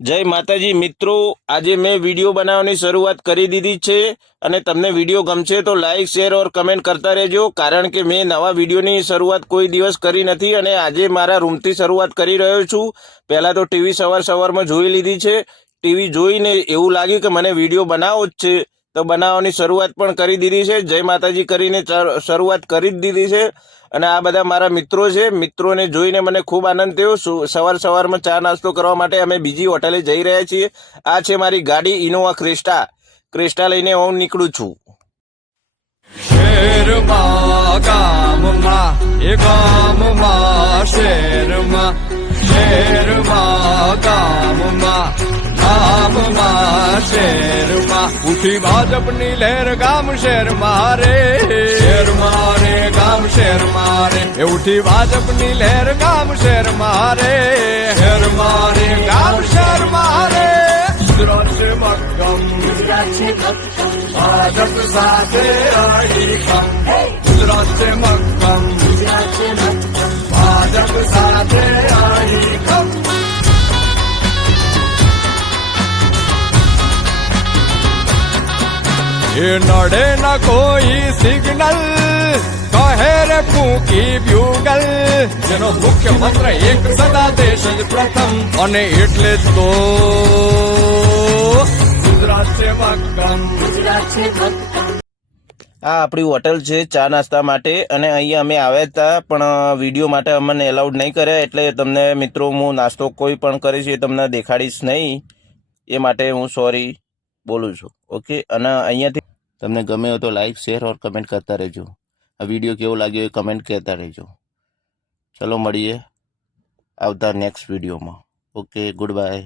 જય માતાજી મિત્રો, આજે મેં વિડીયો બનાવવાની શરૂઆત કરી દીધી છે અને તમને વિડીયો ગમશે તો લાઈક શેર ઓર કમેન્ટ કરતા રહેજો, કારણ કે મેં નવા વિડીયોની શરૂઆત કોઈ દિવસ કરી નથી અને આજે મારા રૂમથી શરૂઆત કરી રહ્યો છું। પહેલાં તો ટીવી સવારમાં જોઈ લીધી છે। ટીવી જોઈને એવું લાગ્યું કે મને વિડીયો બનાવવો જ છે, તો બનાવવાની શરૂઆત પણ કરી દીધી છે। જય માતાજી કરીને શરૂઆત કરી જ દીધી છે અને આ બધા મારા મિત્રો છે। મિત્રોને જોઈને મને ખૂબ આનંદ થયો। સવારમાં ચા નાસ્તો કરવા માટે અમે બીજી હોટલે જઈ રહ્યા છીએ। આ છે મારી ગાડી ઇનોવા ક્રેસ્ટા લઈને હું નીકળું છું। શેરમાં ગામમાં એ ગામમાં શેરમાં ગામમાં શેરમાં ઉઠી ભાજપની લહેર ગામ શેર મારે ગામ શેર મારે એ ઉઠી ભાજપની લહેર ગામ શેર મારે ગામ શેર મારે ગુજરાત છે મક્કમ ભાજપ સાથે અડીખમ ગુજરાત છે મક્કમ ભાજપ સાથે અડીખમ એ નડે ન કોઈ સિગ્નલ કહે રે ફૂંકી બ્યુગલ જેનો મુખ્ય મંત્ર એક સદા દેશ જ પ્રથમ અને એટલે જ તો ગુજરાત છે મક્કમ આ આપણી હોટલ છે ચા નાસ્તા માટે અને અહીંયા અમે આવ્યા હતા, પણ વિડીયો માટે અમને એલાઉડ નહીં કર્યા, એટલે તમને મિત્રો હું નાસ્તો કોઈ પણ કરીશ એ તમને દેખાડીશ નહીં, એ માટે હું સોરી બોલું છું। ઓકે, અને અહીંયાથી તમને ગમે હોય તો લાઈક શેર ઓર કમેન્ટ કરતા રહેજો। આ વિડીયો કેવો લાગ્યો એ કમેન્ટ કહેતા રહેજો। ચલો મળીએ આવતા નેક્સ્ટ વિડીયોમાં। Okay, good bye.